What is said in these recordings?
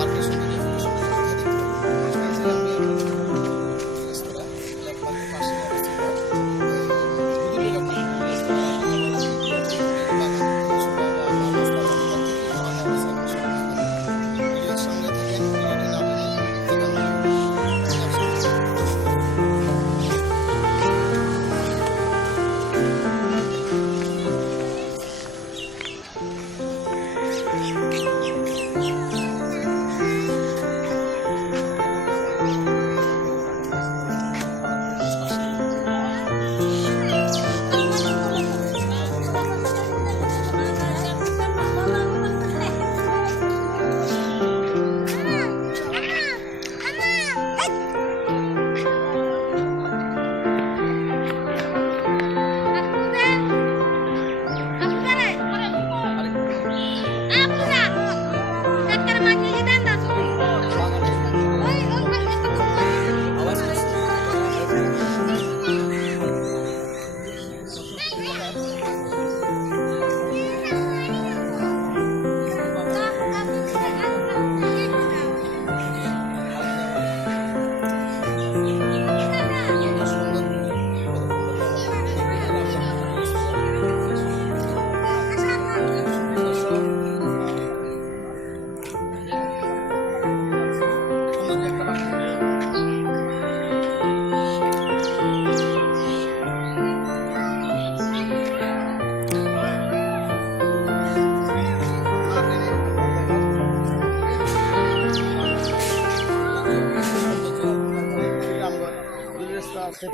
পার্কের সৌন্দর্য ফুল সৌন্দর্য রেস্তোরাঁ পার্কের পাশে অবস্থিত সঙ্গে থাকেন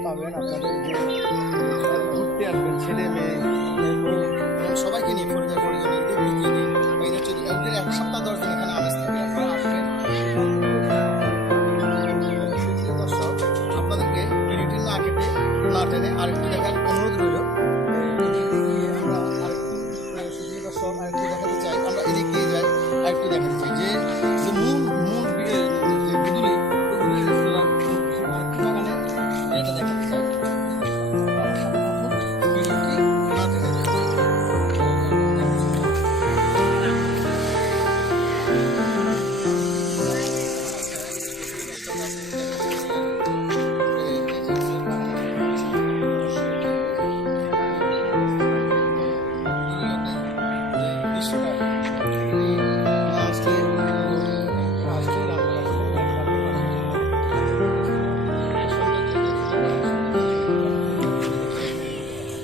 পাবেন আপনাদের যে ঘুরতে আসবেন ছেলে মেয়ে সবাইকে নিয়ে পরিবার পরিজন নিয়ে ঈদের এক সপ্তাহ 10 দিন এখানে আমেজ থাকে আপনারা আসবেন। দর্শক আপনাদেরকে ভিডিওটি না কেটে না টেনে আরেকটু দেখার অনুরোধ রইল। আমরা আরেকটু দর্শক আরেকটু দেখাতে চাই, আমরা এদিক দিয়ে যাই আরেকটু দেখাতে চাই যে মূল বিদুলি এটা দেখাতে চাই।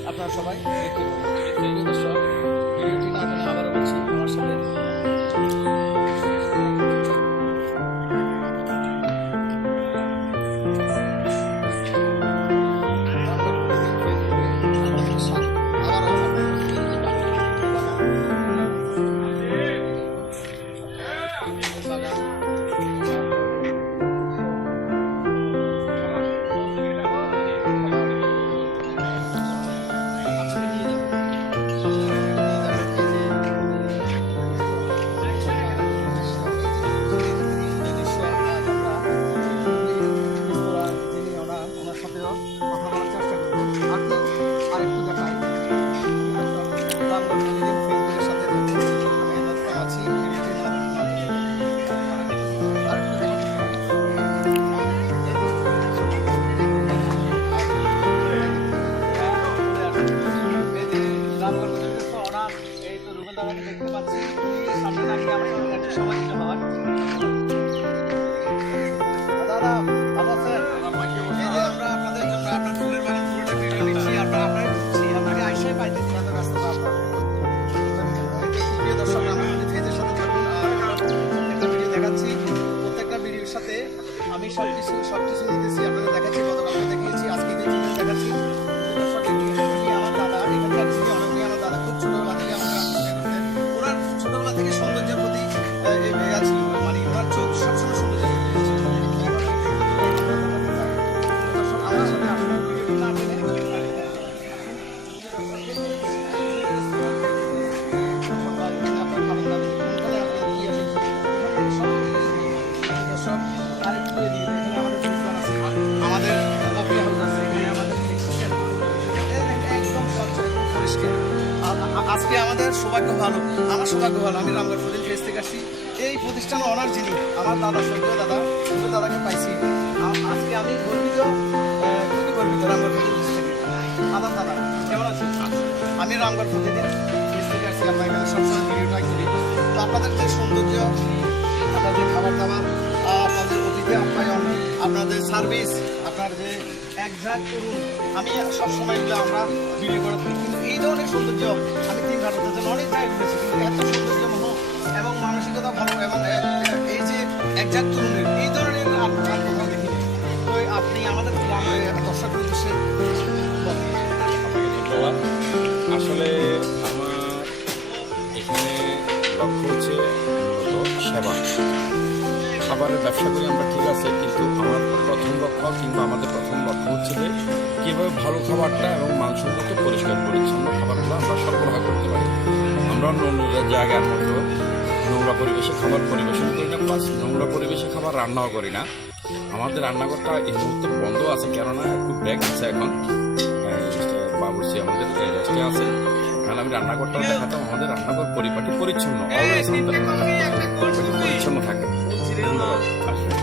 আপনারা সবাই দেখতে পাবেন। দর্শক ভিডিওটি না জানে আবারও বলছি আমার সাথে দেখতে পাচ্ছি সামনে দাঁড়িয়ে আমাদের সমাজিত হওয়ার দাদা ভালো আছেন? আমরা আপনাদের জন্য আপনার ফুলের বাগান পুরোটা ভিডিও নিচ্ছি, আপনাকে আইসাই পাইতেছি না রাস্তাটা আপনার। প্রিয় দর্শক আমাদের ফেজের সাথে থাকুন, প্রত্যেকটা ভিডিও দেখাচ্ছি, প্রত্যেকটা ভিডিওর সাথে আমি সবকিছু দিতেছি, আপনাদের দেখাচ্ছি, গতকাল দেখিয়েছি, আজকে দেখাচ্ছি। দর্শক আমার দাদা এখানকার অনেকে আমার দাদা খুব ছোটবেলা থেকে আমরা ওনার ছোটবেলা থেকে সৌন্দর্যের প্রতি আছে, মানে ওনার চোখ সবসময় সৌন্দর্যের আমার সাথে আমাদের আজকে আমাদের সৌভাগ্য ভালো, আমার সৌভাগ্য ভালো, আমি রামগড় ফজিল ফেজ থেকে আসি। এই প্রতিষ্ঠান অনার যিনি আমার দাদা সঞ্জয় দাদা, সঞ্জয় দাদাকে পাইছি। আজকে আমি গর্বিত, খুবই গর্বিত রামগড় প্রতিদিন থেকে। আদান দাদা কেমন আছেন? আমি রামগড় প্রতিদিন থেকে আসছি, আপনার এখানে সবসময় ভিডিওটা করি। তো আপনাদের যে সৌন্দর্য, আপনাদের খাবার দাবার, আপনাদের অতিথি আপ্যায়ন, আপনাদের সার্ভিস, আপনার যে একজাক্ট করুন, আমি সবসময় এগুলো আমরা ভিডিও করে থাকি। কিন্তু এই ধরনের সৌন্দর্য আমি 3 ঘাটের জন্য অনেক জায়গায় ঘুরেছি, কিন্তু এত সৌন্দর্য এবং মানসিকতা ভালো এবং এই যে একজাক্ট তরুণের এই ধরনের আর কোথাও দেখিনি। তো আপনি আমাদের গ্রামের দর্শকের উদ্দেশ্যে ধন্যবাদ। আসলে আমার এখানে লক্ষ্য হচ্ছে মূলত সেবা। খাবারের ব্যবসা করি আমরা, ঠিক আছে, কিন্তু আমার প্রথম লক্ষ্য কিংবা আমাদের প্রথম লক্ষ্য হচ্ছে যে কীভাবে ভালো খাবারটা এবং মানসম্মত পরিষ্কার পরিচ্ছন্ন খাবারগুলো আমরা সরবরাহ করতে পারি। আমরা অন্য জায়গার মতো নোংরা পরিবেশে খাবার পরিবেশন করি না, প্লাস নোংরা পরিবেশে খাবার রান্নাও করি না। আমাদের রান্নাঘরটা এই মুহূর্তে বন্ধ আছে, কেননা একটু ব্রেক আছে এখন, বাবুর্চি আমাদের রেস্টে আছে। কারণ আমি রান্নাঘরটাও দেখাতাম, আমাদের রান্নাঘর পরিপাটি পরিচ্ছন্ন, অলওয়েজ আমাদের রান্নাঘর পরিপাটি পরিচ্ছন্ন থাকে। ধন্যবাদ।